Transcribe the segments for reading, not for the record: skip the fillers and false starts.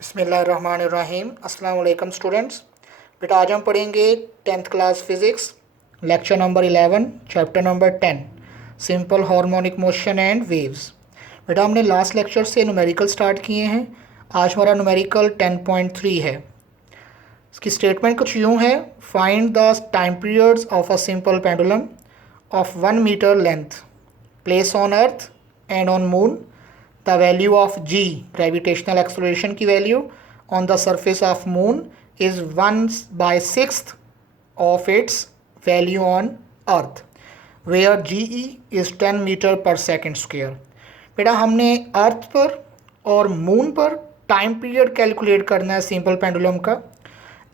बिस्मिल्लाहिर्रहमानिर्रहीम। अस्सलाम वालेकुम स्टूडेंट्स। बेटा आज हम पढ़ेंगे 10th class physics, lecture number 11, chapter number 10, simple harmonic motion and waves. बेटा हमने लास्ट लेक्चर से न्यूमेरिकल स्टार्ट किए हैं। आज हमारा न्यूमेरिकल 10.3 है। इसकी स्टेटमेंट कुछ यूँ है: find the time periods of a simple pendulum of 1 metre length place on earth and on moon. The value of g gravitational acceleration की value on the surface of moon is 1/6 of its value on earth where GE is 10 metre पर second square. बेटा हमने अर्थ पर और moon पर time period calculate करना है simple pendulum का।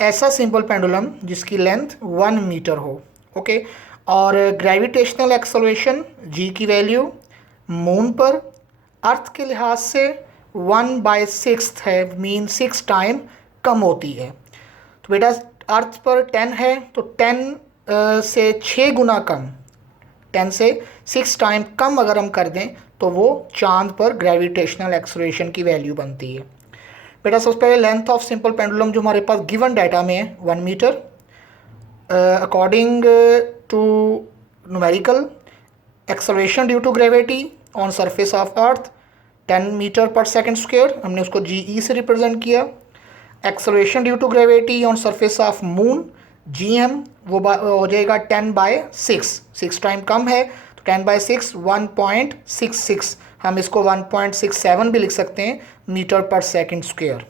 ऐसा सिंपल पेंडुलम जिसकी लेंथ 1 मीटर हो। ओके। और ग्रेविटेशनल एक्सलरेशन g की वैल्यू मून पर अर्थ के लिहाज से 1/6 है, मीन 6 टाइम कम होती है। तो बेटा अर्थ पर 10 है तो 10 से 6 गुना कम, 10 से 6 टाइम कम अगर हम कर दें तो वो चांद पर ग्रेविटेशनल एक्सलरेशन की वैल्यू बनती है। बेटा सबसे पहले लेंथ ऑफ सिंपल पेंडुलम जो हमारे पास गिवन डाटा में है 1 metre. According to numerical, acceleration due to gravity on surface of earth 10 metre पर सेकेंड स्क्वेयर, हमने उसको GE से रिप्रेजेंट किया। Acceleration due to gravity on surface of moon GM वो हो जाएगा 10/6, 6 टाइम कम है तो 10/6 1.66, हम इसको 1.67 भी लिख सकते हैं मीटर पर सेकेंड स्क्वेयर।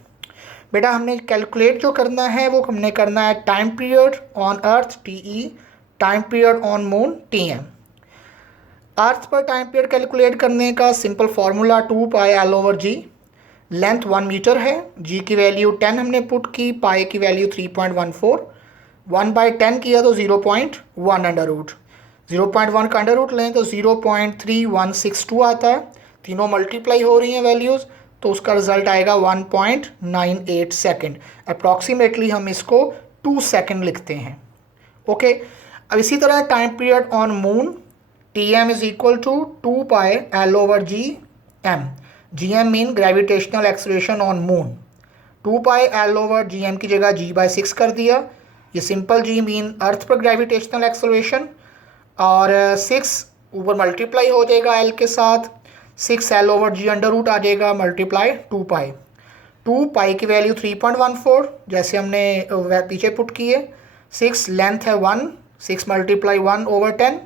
बेटा हमने कैलकुलेट जो करना है वो हमने करना है time period on earth TE, time period on moon TM। Earth पर टाइम पीरियड कैलकुलेट करने का simple formula 2πL/g। Length 1 metre है, g की वैल्यू 10 हमने पुट की, पाई की वैल्यू 3.14, 1/10 किया तो 0.1 अंडर रूट, 0.1 का अंडर रूट लें तो 0.3162 आता है। तीनों मल्टीप्लाई हो रही हैं वैल्यूज़ तो उसका रिजल्ट आएगा 1.98 सेकेंड। अप्रॉक्सीमेटली हम इसको 2 सेकेंड लिखते हैं। ओके। अब इसी तरह time period on moon TM is equal to 2πL/gm. GM mean gravitational acceleration on moon. 2πL/gm की जगह g/6 कर दिया। ये सिंपल g मीन अर्थ पर ग्रेविटेशनल एक्सलरेशन, और 6 ऊपर मल्टीप्लाई हो जाएगा L के साथ, 6L/g अंडर रूट आ जाएगा मल्टीप्लाई 2π। 2π की वैल्यू 3.14 जैसे हमने पीछे पुट की है। 6 लेंथ है 1, 6 मल्टीप्लाई 1/10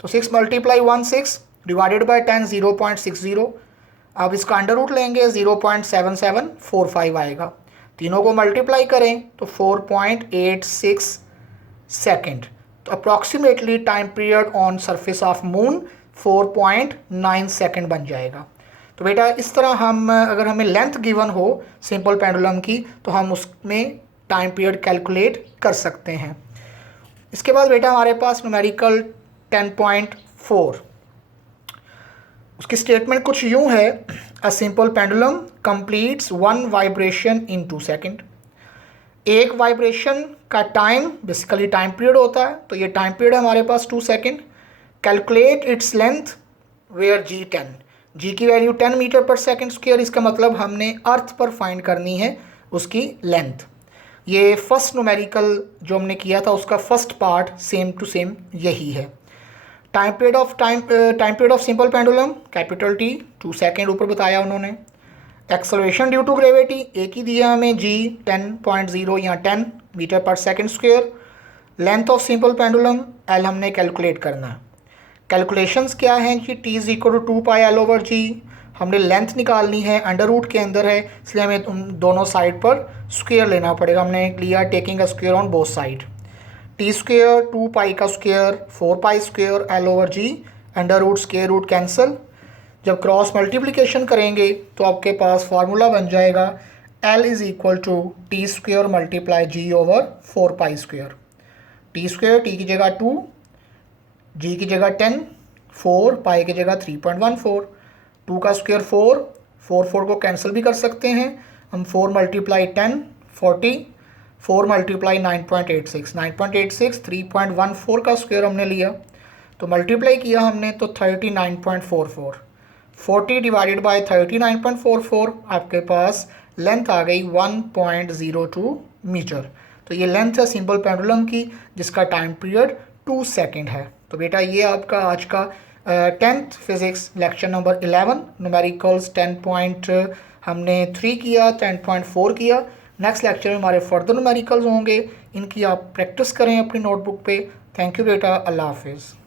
तो 6 मल्टीप्लाई 1 6 डिवाइडेड बाई 10 0.60। अब इसका अंडर रूट लेंगे 0.7745 आएगा। तीनों को मल्टीप्लाई करें तो 4.86 सेकेंड। तो approximately time period on surface of moon 4.9 second बन जाएगा। तो बेटा इस तरह हम अगर हमें लेंथ गिवन हो सिंपल पेंडुलम की तो हम उसमें टाइम पीरियड कैलकुलेट कर सकते हैं। इसके बाद बेटा हमारे पास न्यूमेरिकल 10.4, उसकी स्टेटमेंट कुछ यूँ है: a simple pendulum completes 1 vibration in 2 second. एक वाइब्रेशन का टाइम बेसिकली टाइम पीरियड होता है, तो ये टाइम पीरियड है हमारे पास 2 second. Calculate its length where G 10, G की वैल्यू 10 मीटर पर सेकेंड स्क्वेयर। इसका मतलब हमने अर्थ पर फाइंड करनी है उसकी लेंथ। ये फर्स्ट न्यूमेरिकल जो हमने किया था उसका first part same to same यही है। Time period of simple pendulum capital T 2 second ऊपर बताया उन्होंने। एक्सलरेशन ड्यू टू ग्रेविटी एक ही दिया हमें G 10.0 या 10 मीटर पर second square. Length of simple pendulum L हमने कैलकुलेट करना है। कैलकुलेशंस क्या हैं कि T is equal to 2πL/g। हमने लेंथ निकालनी है, अंडर रूट के अंदर है इसलिए हमें दोनों साइड पर स्क्वेयर लेना पड़ेगा। हमने लिया taking a square on both side. T square 2π का square 4π square L/g, under root square root cancel. जब क्रॉस मल्टीप्लिकेशन करेंगे तो आपके पास फार्मूला बन जाएगा L is equal to T square multiply G/4π square. T square T की जगह 2, G की जगह 10, 4 पाई की जगह 3.14, 2 का स्क्वेयर 4, 4 को कैंसिल भी कर सकते हैं हम। 4 मल्टीप्लाई 10 40, 4 मल्टीप्लाई 9.86, 9.86 3.14 का स्क्वायर हमने लिया तो मल्टीप्लाई किया हमने तो 39.44, 40 डिवाइडेड बाय 39.44 आपके पास लेंथ आ गई 1.02 मीटर। तो ये लेंथ है सिंपल पेंडुलम की जिसका टाइम पीरियड 2 सेकेंड है। तो बेटा ये आपका आज का 10th physics lecture number 11 numericals 10.3 हमने 3 किया, 10.4 किया। नेक्स्ट लेक्चर में हमारे फर्दर न्यूमेरिकल्स होंगे, इनकी आप प्रैक्टिस करें अपनी नोटबुक पे। थैंक यू बेटा, अल्लाह हाफिज़।